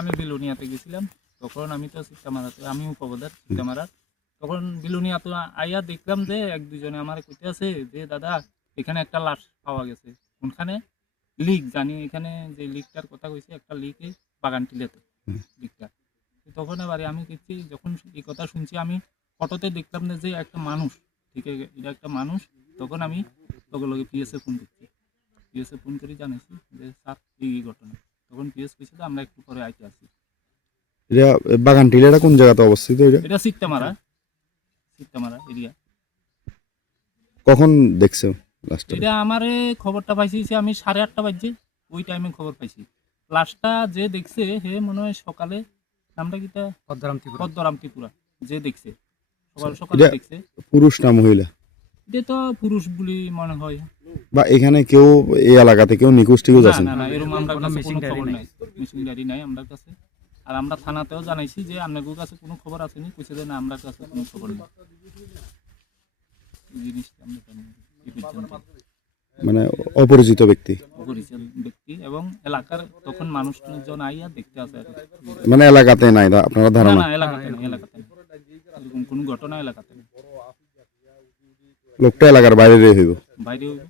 আমি বিলুনিয়াতে গেছিলাম, তখন আমি তো সিক্তামারাতে, আমি উপবাদার সিক্তামারার, তখন বিলুনিয়া তো আইয়া দেখলাম যে এক দুজনে আমার কইতে আছে যে দাদা এখানে একটা লাশ পাওয়া গেছে, কোনখানে লিক জানি, এখানে যে লিকটার কথা কইছে একটা লিকে বাগান টিলেতে লিকটা। তখন এবারে আমি দেখছি যখন এই কথা শুনছি আমি ফটোতে দেখলাম না যে একটা মানুষ, ঠিক আছে এটা একটা মানুষ। তখন আমি লগে লগে পিএসএ ফোন করছি, পিএসএ ফোন করে জানাইছি যে স্যার এই ঘটনা। তখন পিএস কইছে যে আমরা একটু পরে আইতে আসি। এটা বাগান টিলাটা কোন জায়গাতে অবস্থিত? এটা সিক্তামারা এরিয়া। কখন দেখছো লাস্ট? এটা আমারে খবরটা পাইছি যে আমি 8:30 বাজে ওই টাইমে খবর পাইছি। লাশটা যে দেখছে হে মনে হয় সকালে, নামটা কিটা পদ্মরাম ত্রিপুরা, যে দেখছে সকাল সকালে এটা দেখছে। পুরুষ না মহিলা? এটা তো পুরুষ বলে মনে হয়। বা এখানে কেউ এই এলাকাতে কেউ নিখোঁজ টিখোঁজ না আছে? না না, এরকম আমরা কাছে কোনো খবর নাই, মিসিং ডায়েরি নাই আমরা কাছে। আর আমরা থানাতেও জানাইছি যে আপনাদের কাছে কোনো খবর আসেনি, কইছে যে না আমরা কাছে কোনো খবর নেই। এই জিনিসটা আমরা জানি না, এই পর্যন্ত। মানে অপরিচিত ব্যক্তি, অপরিচিত ব্যক্তি এবং এলাকার তখন মানুষজন আইয়া দেখতে আসে আর কি। মানে এলাকাতে নাই আপনারা না ধারণা? না, এলাকাতে নেই, এলাকাতে নেই, এরকম কোনো ঘটনা এলাকাতে নেই। লোকটা এলাকার বাইরে হইব। বাইরে হইব।